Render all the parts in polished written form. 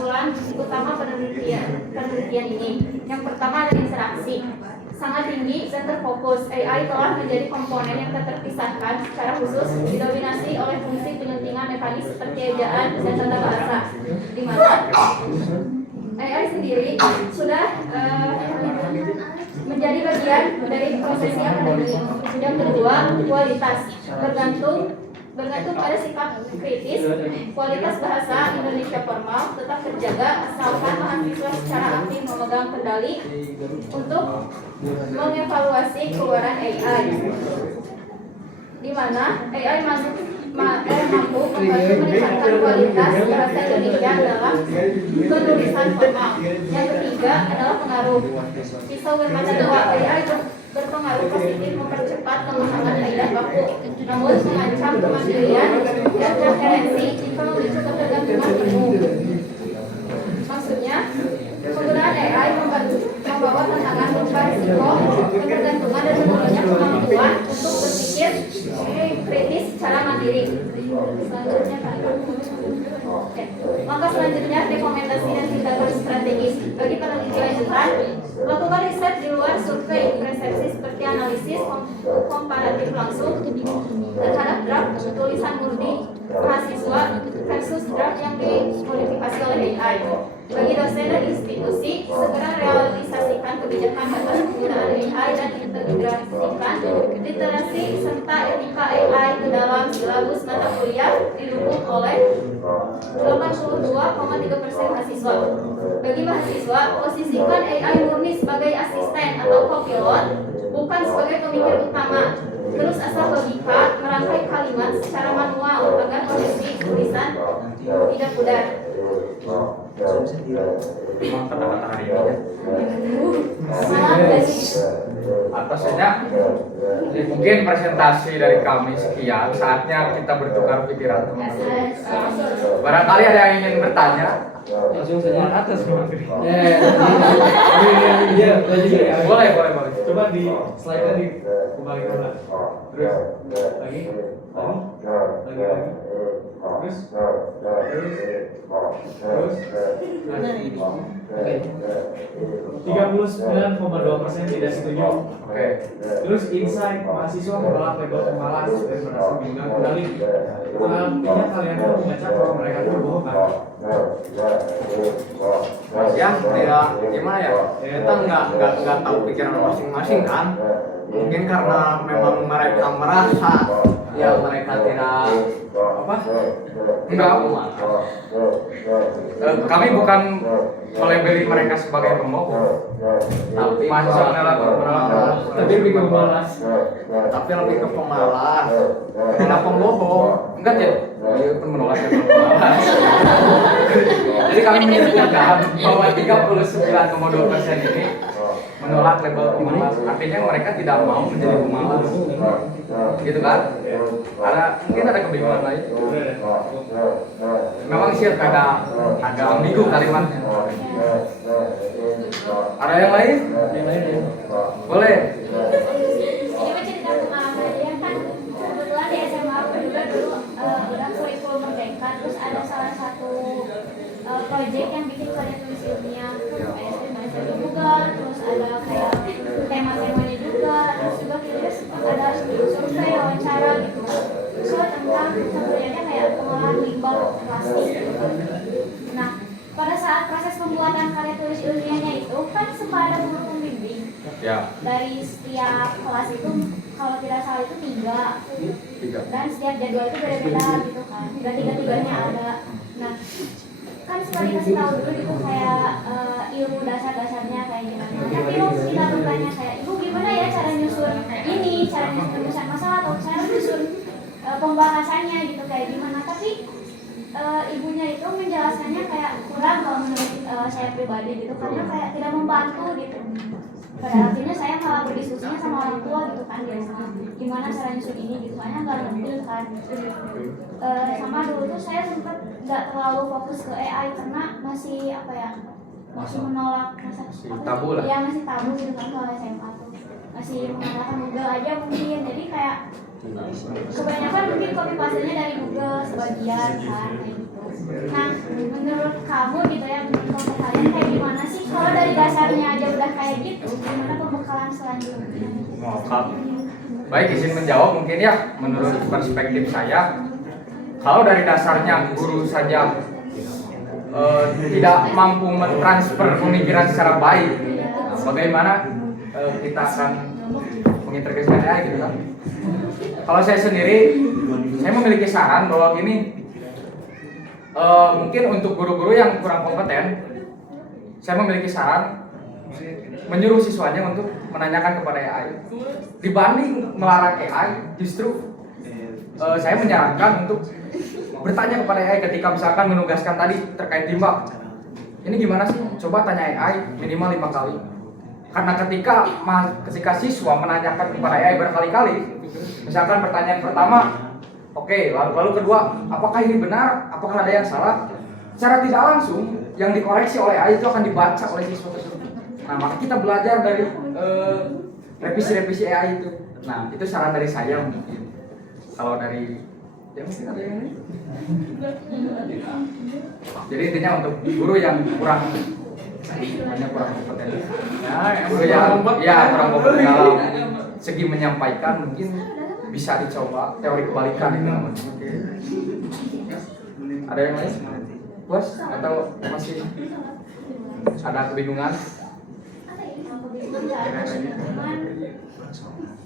kesimpulan utama penelitian ini. Yang pertama adalah interaksi. Sangat tinggi dan terfokus, AI telah menjadi komponen yang tak terpisahkan secara khusus didominasi oleh fungsi penyuntingan mekanis seperti ejaan dan tata bahasa, di mana AI sendiri sudah menjadi bagian dari prosesi akademik. Yang kedua, kualitas bergantung pada sikap kritis. Kualitas bahasa Indonesia formal tetap terjaga asalkan mahasiswa secara aktif memegang kendali untuk mengevaluasi keluaran AI, di mana AI mampu membantu meningkatkan kualitas bahasa Indonesia dalam penulisan formal. Yang ketiga adalah pengaruh. Pisau bermata dua, AI berpengaruh positif mempercepat pengembangan kaidah baku, namun mengancam kemandirian dan referensi jika memicu ketergantungan penuh. Maksudnya, penggunaan AI membawa tantangan berupa risiko, ketergantungan dan menurunnya kemampuan untuk berpikir kritis secara mandiri. Selanjutnya, Langkah selanjutnya, rekomendasi dan tindakan strategis. Bagi peneliti lanjutan, lakukan riset di luar survei persepsi seperti analisis komparatif langsung terhadap draft tulisan murni mahasiswa versus draft yang dimodifikasi oleh AI. Bagi dosen dan institusi, segera realisasikan kebijakan atas penggunaan AI dan integrasikan literasi serta etika AI ke dalam silabus mata kuliah didukung oleh 82,3% mahasiswa. Bagi mahasiswa, posisikan AI murni sebagai asisten atau copilot, bukan sebagai pemikir utama. Terus asal logika, merangkai kalimat secara manual agar kondisi tulisan tidak pudar. Atasnya mungkin presentasi dari kami sekian. Saatnya kita bertukar pikiran, teman-teman. Barangkali ada yang ingin bertanya, langsung saja atas. Boleh. Coba di slide tadi kembali ke belakang. Terus lagi. Terus 39,2% tidak setuju. Oke. Terus insight mahasiswa menolak label pemalas dan merasa bingung kembali. Artinya kalian tuh membaca bahwa mereka itu bohong kan? Ya, gimana ya? Kita nggak tahu pikiran masing-masing kan. Mungkin karena memang mereka merasa ya mereka tidak enggak. Kami bukan melabeli mereka sebagai pembohong, tapi Tapi lebih ke pemalas. Tapi lebih ke pemalas. Karena pembohong, enggak ya? Itu menolak pemalas. Jadi kami menyebutkan bahwa 39,2% ini menolak label pemalas. Artinya mereka tidak mau menjadi pemalas, gitu kan? Mungkin ada kebingungan lain. Memang sih ada ambigu kalimatnya. Ada yang lain? Boleh. Ini cerita pengalaman ya kan, kebetulan di SMA aku juga dulu udah kurikulum merdeka, terus ada salah satu project yang bikin karya tulis ilmiah, ada juga, terus ada kayak tema-temanya juga, terus juga kita sempat ada survei wawancara gitu, so tentang sebenarnya kayak pengolahan limbah plastik gitu. Nah, pada saat proses pembuatan karya tulis ilmiahnya itu kan sempat ada guru pembimbing. Ya. Dari setiap kelas itu kalau tidak salah itu 3. Dan setiap jadwal itu beda-beda gitu kan. Tiga-tiganya ada. Nah, kan setelah dikasih tahu dulu gitu kayak ilmu dasar-dasarnya kayak gimana. Tapi waktu kita bertanya kayak, ibu gimana ya cara nyusun ini, cara nyusun masalah atau saya nyusun pembahasannya gitu kayak gimana. Tapi ibunya itu menjelaskannya kayak kurang kalau menurut saya pribadi gitu, karena kayak tidak membantu gitu. Pada akhirnya saya malah berdiskusinya sama orang tua gitu kan, gimana cara nyusun ini gitu, soalnya nggak ngerti kan. Sama dulu tuh saya sempat nggak terlalu fokus ke AI karena masih masih menolak tabu lah. Ya masih tabu gitu kan kalau SMA tuh masih menggunakan Google aja mungkin, jadi kayak kebanyakan mungkin copy paste-nya dari Google sebagian kan kayak gitu. Nah, menurut kamu gitu ya, dasarnya aja udah kayak gitu, gimana pembekalan selanjutnya? Mokap. Baik, izin menjawab mungkin ya. Menurut perspektif saya, kalau dari dasarnya guru saja tidak mampu mentransfer pemikiran secara baik, bagaimana kita akan mengintegrasikan AI gitu kan? Kalau saya sendiri, saya memiliki saran bahwa gini, mungkin untuk guru-guru yang kurang kompeten, saya memiliki saran menyuruh siswanya untuk menanyakan kepada AI. Dibanding melarang AI, justru saya menyarankan untuk bertanya kepada AI ketika misalkan menugaskan tadi terkait timbak. Ini gimana sih? Coba tanya AI minimal 5 kali. Karena ketika siswa menanyakan kepada AI berkali-kali, misalkan pertanyaan pertama, oke, lalu kedua, apakah ini benar? Apakah ada yang salah? Secara tidak langsung, yang dikoreksi oleh AI itu akan dibaca oleh siswa tersebut. Nah, maka kita belajar dari revisi-revisi AI itu. Nah, itu saran dari saya mungkin. Kalau dari ya mungkin ada yang ini. Jadi intinya untuk guru yang kurang kompeten. Guru yang kurang kompeten dalam segi menyampaikan mungkin bisa dicoba teori kebalikan itu namanya. Ada yang lain? Puas atau masih ada kebingungan?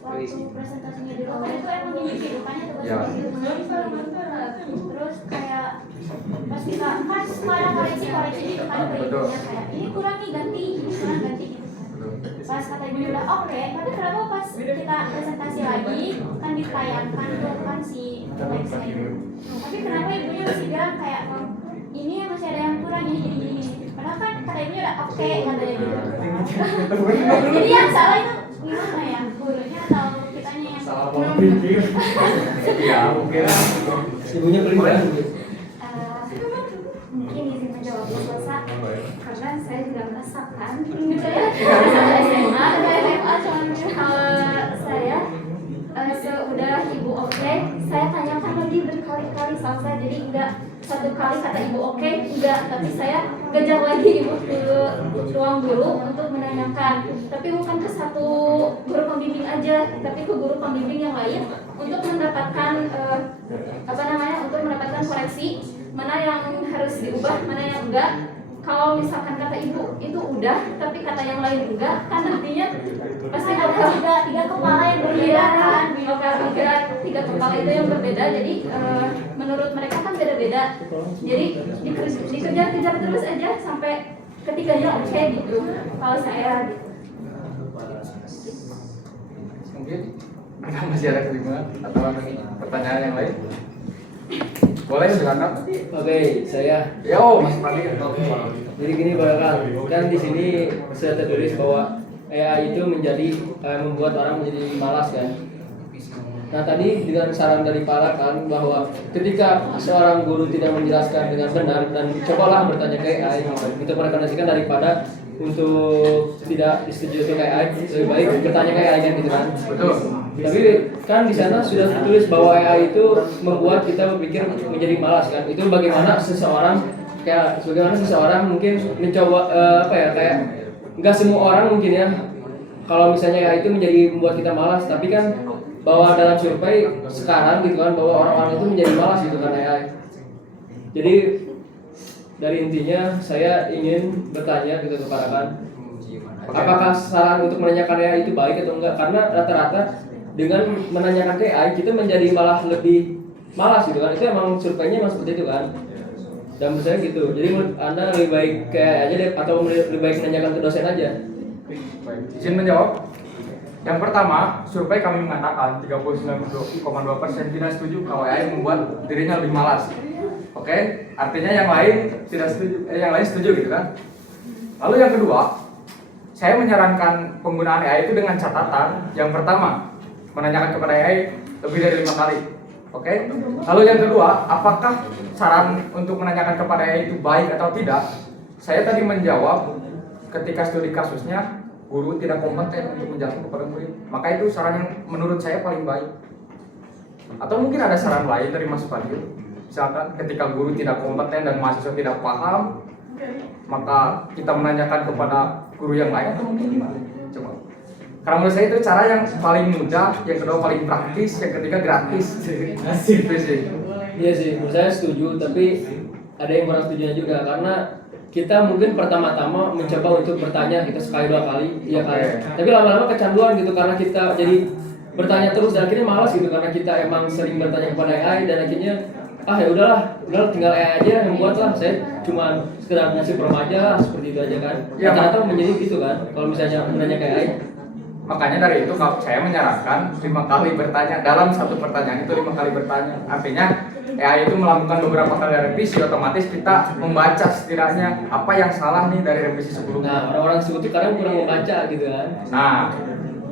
Waktu presentasinya di luar itu emang gini kehidupannya tuh Ya. Terus kayak pas kita kan suka ada koreksi gitu kan berikutnya kayak ini kurang nih ganti, ini kurang ganti gitu kan. Pas kata ibunya udah oke, tapi kenapa pas kita presentasi lagi kan ditayangkan tuh kan si teksnya itu. Tapi kenapa ibunya masih bilang kayak ini masih ada yang kurang ini. Padahal kan kata ibunya udah oke katanya gitu. Jadi yang salah itu gimana ya, gurunya atau kitanya yang Salah pola pikir. Ya, mungkin Ibunya beribadah. mungkin izin menjawab puasa karena saya juga merasakan gitu ya. SMA cuman saya sudah ibu oke, saya tanyakan lagi berkali-kali sama saya, jadi enggak satu kali kata ibu oke, enggak, tapi saya kejar lagi ibu ke ruang guru untuk menanyakan, tapi bukan ke satu guru pembimbing aja, tapi ke guru pembimbing yang lain untuk mendapatkan untuk mendapatkan koreksi mana yang harus diubah, mana yang enggak. Kalau misalkan kata ibu itu udah, tapi kata yang lain enggak, kan nantinya pasti ada tiga kepala yang berbeda kan. Tiga kepala itu yang berbeda, jadi menurut mereka kan beda-beda. Jadi dikejar-kejar terus aja sampai ketiganya oke gitu. Kalau saya gitu. mungkin masih ada kebingungan atau ada pertanyaan yang lain? Boleh silakan. Oke, saya. Mas Fadil. Jadi gini Pak, kan di sini sudah tertulis bahwa AI itu membuat orang menjadi malas kan. Nah tadi dengan saran dari Pak kan bahwa ketika seorang guru tidak menjelaskan dengan benar dan cobalah bertanya ke AI, itu merekomendasikan daripada untuk tidak disetujui ke AI, lebih baik bertanya ke AI kan gitu kan. Betul. Tapi kan di sana sudah tertulis bahwa AI itu membuat kita berpikir menjadi malas kan. Itu bagaimana seseorang mungkin mencoba kayak nggak semua orang mungkin ya. Kalau misalnya AI itu membuat kita malas, tapi kan bahwa dalam survei sekarang gitu kan bahwa orang-orang itu menjadi malas gitu kan AI. Jadi dari intinya saya ingin bertanya gitu kepada kan, apakah saran untuk menanyakan AI itu baik atau enggak? Karena rata-rata dengan menanyakan ke AI kita menjadi malah lebih malas gitu kan. Itu emang surveinya emang seperti itu kan. Dan menurut saya gitu. Jadi menurut Anda lebih baik ke AI aja deh, atau lebih baik menanyakan ke dosen aja? Baik, izin menjawab. Yang pertama, survei kami mengatakan 39,2% tidak setuju kalau AI membuat dirinya lebih malas. Oke, artinya yang lain tidak setuju, yang lain setuju gitu kan. Lalu yang kedua, saya menyarankan penggunaan AI itu dengan catatan. Yang pertama, menanyakan kepada AI lebih dari 5 kali. Oke. Lalu yang kedua, apakah saran untuk menanyakan kepada AI itu baik atau tidak? Saya tadi menjawab ketika studi kasusnya guru tidak kompeten untuk menjelaskan kepada murid. Maka itu saran yang menurut saya paling baik. Atau mungkin ada saran lain dari Mas Fadil. Misalkan ketika guru tidak kompeten dan mahasiswa tidak paham, maka kita menanyakan kepada guru yang lain atau mungkin gimana? Coba. Karena menurut saya itu cara yang paling mudah, yang kedua paling praktis, yang ketiga gratis. Asik. Itu sih. Iya sih, menurut saya setuju, tapi ada yang kurang setuju juga karena kita mungkin pertama-tama mencoba untuk bertanya kita sekali dua kali, iya kan. Tapi lama-lama kecanduan gitu karena kita jadi bertanya terus dan akhirnya malas gitu karena kita emang sering bertanya kepada AI dan akhirnya ya udahlah tinggal AI aja yang buat lah, saya cuma sekedar ngasih prompt aja lah, seperti itu aja kan. Ya, Rata-rata menjadi gitu kan kalau misalnya menanya ke AI. Makanya dari itu saya menyarankan 5 kali bertanya, dalam satu pertanyaan itu 5 kali bertanya. Artinya AI itu melakukan beberapa kali revisi, otomatis kita membaca setidaknya apa yang salah nih dari revisi Nah, sebelumnya. orang-orang sebut itu kadang kurang membaca gitu kan. Nah,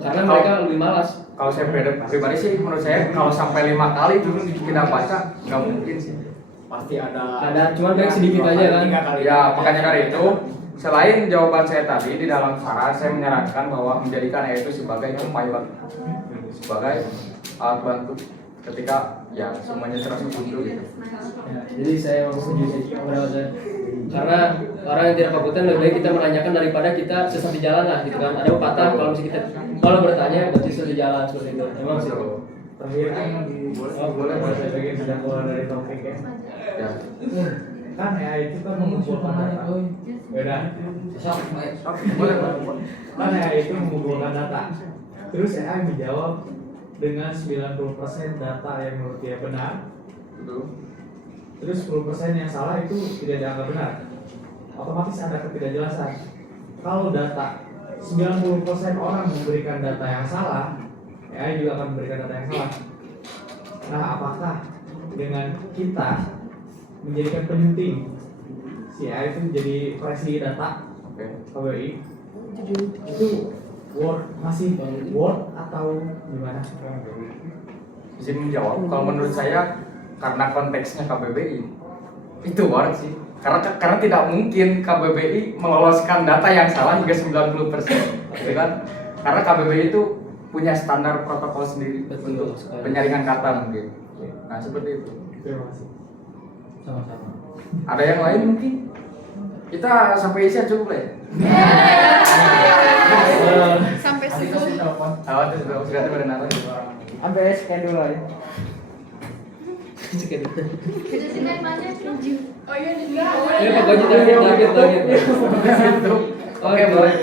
Karena mereka lebih malas. kalau saya pribadi sih, menurut saya kalau sampai 5 kali dulu kita baca nggak mungkin sih. Pasti ada. Ada, cuman kayak sedikit aja kan. 3 kali. Ya, makanya dari itu, selain jawaban saya tadi di dalam saran, saya menyarankan bahwa menjadikan AI itu sebagai co-pilot, sebagai alat bantu ketika ya semuanya terasa buntu gitu. Ya, jadi saya memang setuju sih pendapat saya. Karena orang yang tidak kompeten lebih baik kita menanyakan daripada kita sesat di jalan lah gitu kan. Ada pepatah kalau misalnya kita kalau bertanya berarti sesat di jalan seperti itu. Emang sih. Terakhir kan boleh saya bagian sudah keluar dari topik ya. Ya. Kan AI itu kan mengumpulkan data. Beda. Boleh. Kan AI itu mengumpulkan data. Terus AI menjawab dengan 90% data yang menurut dia benar. Betul. Terus 10% yang salah itu tidak dianggap benar. Otomatis ada ketidakjelasan. Kalau data 90% orang memberikan data yang salah, AI juga akan memberikan data yang salah. Nah, apakah dengan kita menjadikan penyunting si AI itu jadi versi data Oke. KBI itu masih worth atau gimana? Izin menjawab. Kalau menurut saya karena konteksnya KBBI itu worth sih. Karena tidak mungkin KBBI meloloskan data yang salah hingga 90%, gitu kan? Karena KBBI itu punya standar protokol sendiri untuk penyaringan kata mungkin. Nah, seperti itu. Terima kasih. Sama-sama. Ada yang lain mungkin? Kita sampai isian cukup lah ya? Sampai subuh. Awal itu sudah berenang lagi. Sampai scan dulu ya. Oh iya nih. Ya pokoknya target. Oke, boleh.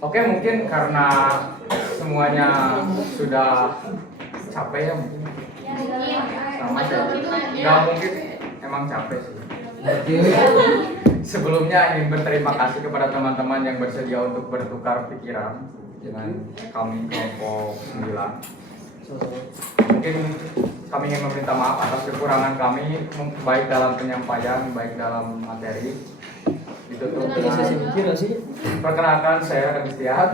Oke, mungkin karena semuanya sudah capek ya mungkin. Sama aja. Nggak mungkin, emang capek sih. Sebelumnya ingin berterima kasih kepada teman-teman yang bersedia untuk bertukar pikiran dengan kami kelompok 9. Mungkin kami ingin meminta maaf atas kekurangan kami, baik dalam penyampaian, baik dalam materi. Ditutup dengan perkenalkan saya Christian.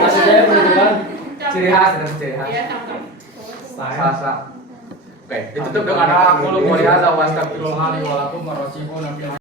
Maksud saya penutupan. Ciri khas dan ciri khas. Sasa. Oke, ditutup dengan aku lu mulia wa astagfirullahaladzim wa lakum warahmatullahi wabarakatuh.